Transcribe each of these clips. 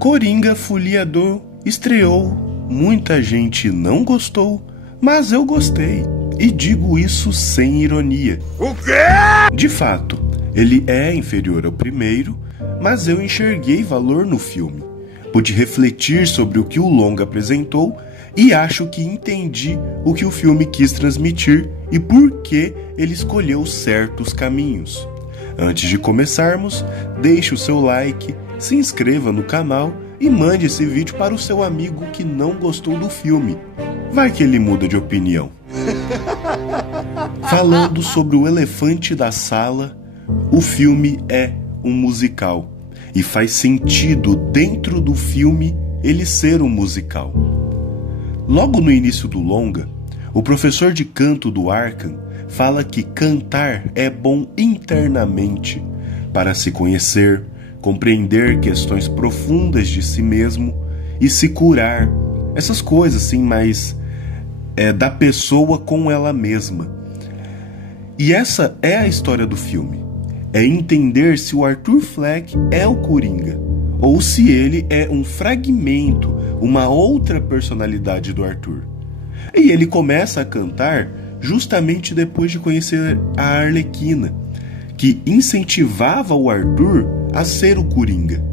Coringa Folia do estreou, muita gente não gostou, mas eu gostei, e digo isso sem ironia. O quê? De fato, ele é inferior ao primeiro, mas eu enxerguei valor no filme. Pude refletir sobre o que o longa apresentou e acho que entendi o que o filme quis transmitir e por que ele escolheu certos caminhos. Antes de começarmos, deixe o seu like, se inscreva no canal e mande esse vídeo para o seu amigo que não gostou do filme. Vai que ele muda de opinião. Falando sobre o elefante da sala, o filme é um musical. E faz sentido dentro do filme ele ser um musical. Logo no início do longa, o professor de canto do Arkham fala que cantar é bom internamente para se conhecer, compreender questões profundas de si mesmo e se curar. Essas coisas assim, mais da pessoa com ela mesma. E essa é a história do filme. É entender se o Arthur Fleck é o Coringa, ou se ele é um fragmento, uma outra personalidade do Arthur. E ele começa a cantar justamente depois de conhecer a Arlequina, que incentivava o Arthur a ser o Coringa.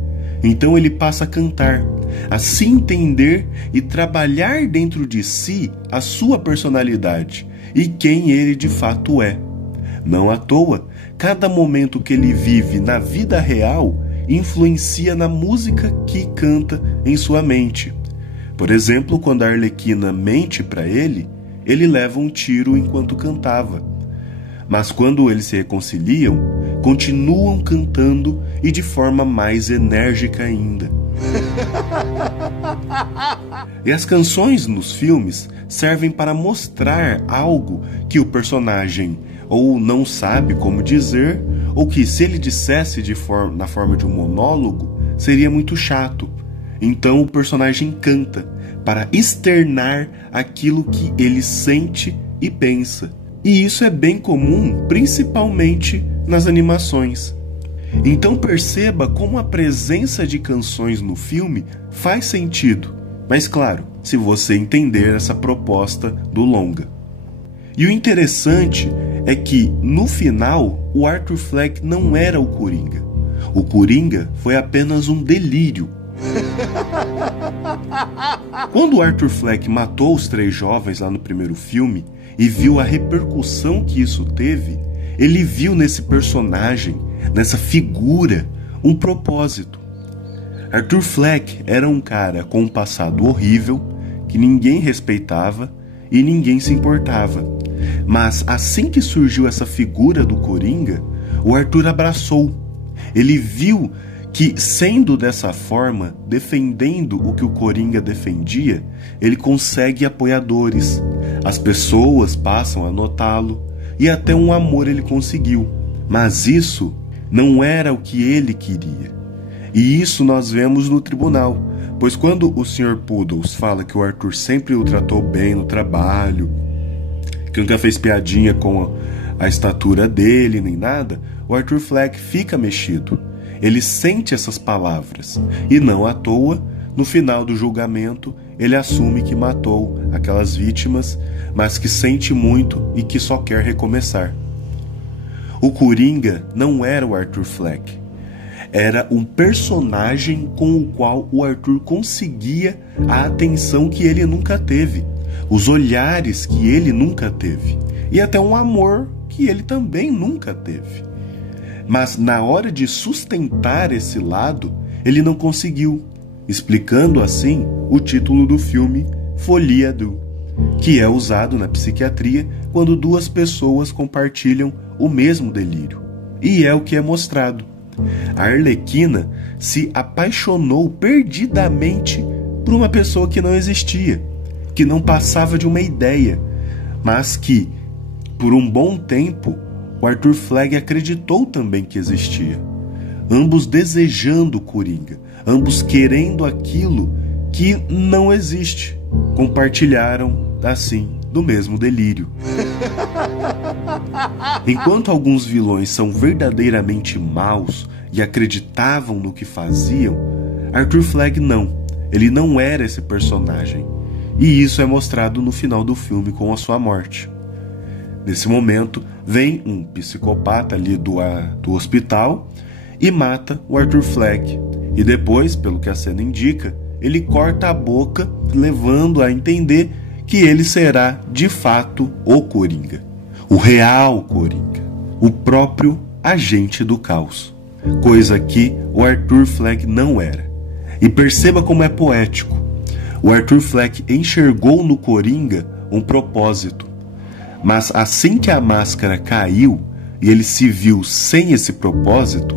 Então ele passa a cantar, a se entender e trabalhar dentro de si a sua personalidade e quem ele de fato é. Não à toa, cada momento que ele vive na vida real influencia na música que canta em sua mente. Por exemplo, quando a Arlequina mente para ele leva um tiro enquanto cantava. Mas quando eles se reconciliam, continuam cantando e de forma mais enérgica ainda. E as canções nos filmes servem para mostrar algo que o personagem ou não sabe como dizer, ou que se ele dissesse na forma de um monólogo, seria muito chato. Então o personagem canta para externar aquilo que ele sente e pensa. E isso é bem comum, principalmente nas animações. Então perceba como a presença de canções no filme faz sentido, mas claro, se você entender essa proposta do longa. E o interessante é que, no final, o Arthur Fleck não era o Coringa. O Coringa foi apenas um delírio. Quando o Arthur Fleck matou os 3 jovens lá no primeiro filme e viu a repercussão que isso teve, ele viu nesse personagem, nessa figura, um propósito. Arthur Fleck era um cara com um passado horrível, que ninguém respeitava e ninguém se importava. Mas assim que surgiu essa figura do Coringa, o Arthur abraçou. Ele viu que, sendo dessa forma, defendendo o que o Coringa defendia, ele consegue apoiadores. As pessoas passam a notá-lo e até um amor ele conseguiu. Mas isso não era o que ele queria. E isso nós vemos no tribunal, pois quando o Sr. Poodles fala que o Arthur sempre o tratou bem no trabalho, que nunca fez piadinha com a estatura dele nem nada, o Arthur Fleck fica mexido. Ele sente essas palavras e não à toa, no final do julgamento, ele assume que matou aquelas vítimas, mas que sente muito e que só quer recomeçar. O Coringa não era o Arthur Fleck. Era um personagem com o qual o Arthur conseguia a atenção que ele nunca teve, os olhares que ele nunca teve e até um amor que ele também nunca teve. Mas na hora de sustentar esse lado, ele não conseguiu, explicando assim o título do filme Folia do, que é usado na psiquiatria quando 2 pessoas compartilham o mesmo delírio. E é o que é mostrado. A Arlequina se apaixonou perdidamente por uma pessoa que não existia, que não passava de uma ideia, mas que, por um bom tempo, o Arthur Fleck acreditou também que existia. Ambos desejando o Coringa, ambos querendo aquilo que não existe, compartilharam, assim, do mesmo delírio. Enquanto alguns vilões são verdadeiramente maus e acreditavam no que faziam, Arthur Fleck não. Ele não era esse personagem. E isso é mostrado no final do filme com a sua morte. Nesse momento, vem um psicopata ali do hospital e mata o Arthur Fleck. E depois, pelo que a cena indica, ele corta a boca, levando a entender que ele será, de fato, o Coringa. O real Coringa. O próprio agente do caos. Coisa que o Arthur Fleck não era. E perceba como é poético. O Arthur Fleck enxergou no Coringa um propósito. Mas assim que a máscara caiu e ele se viu sem esse propósito,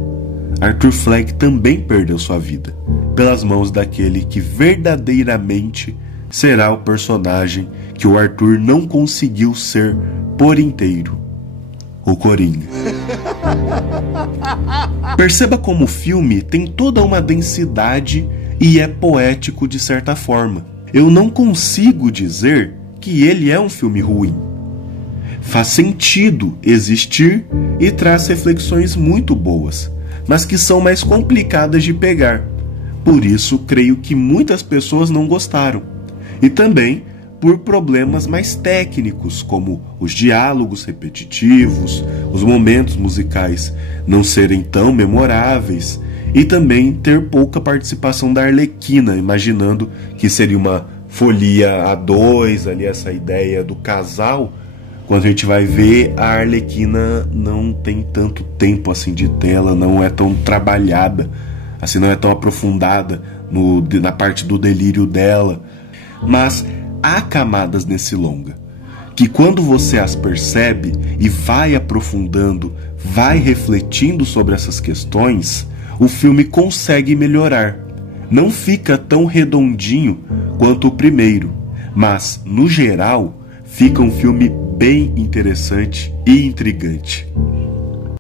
Arthur Fleck também perdeu sua vida, pelas mãos daquele que verdadeiramente será o personagem que o Arthur não conseguiu ser por inteiro: o Coringa. Perceba como o filme tem toda uma densidade e é poético de certa forma. Eu não consigo dizer que ele é um filme ruim. Faz sentido existir e traz reflexões muito boas, mas que são mais complicadas de pegar. Por isso, creio que muitas pessoas não gostaram. E também por problemas mais técnicos, como os diálogos repetitivos, os momentos musicais não serem tão memoráveis, e também ter pouca participação da Arlequina, imaginando que seria uma folia a dois, ali essa ideia do casal. Quando a gente vai ver, a Arlequina não tem tanto tempo assim de tela, não é tão trabalhada, assim, não é tão aprofundada na parte do delírio dela. Mas há camadas nesse longa, que quando você as percebe e vai aprofundando, vai refletindo sobre essas questões, o filme consegue melhorar. Não fica tão redondinho quanto o primeiro, mas, no geral, fica um filme bem interessante e intrigante.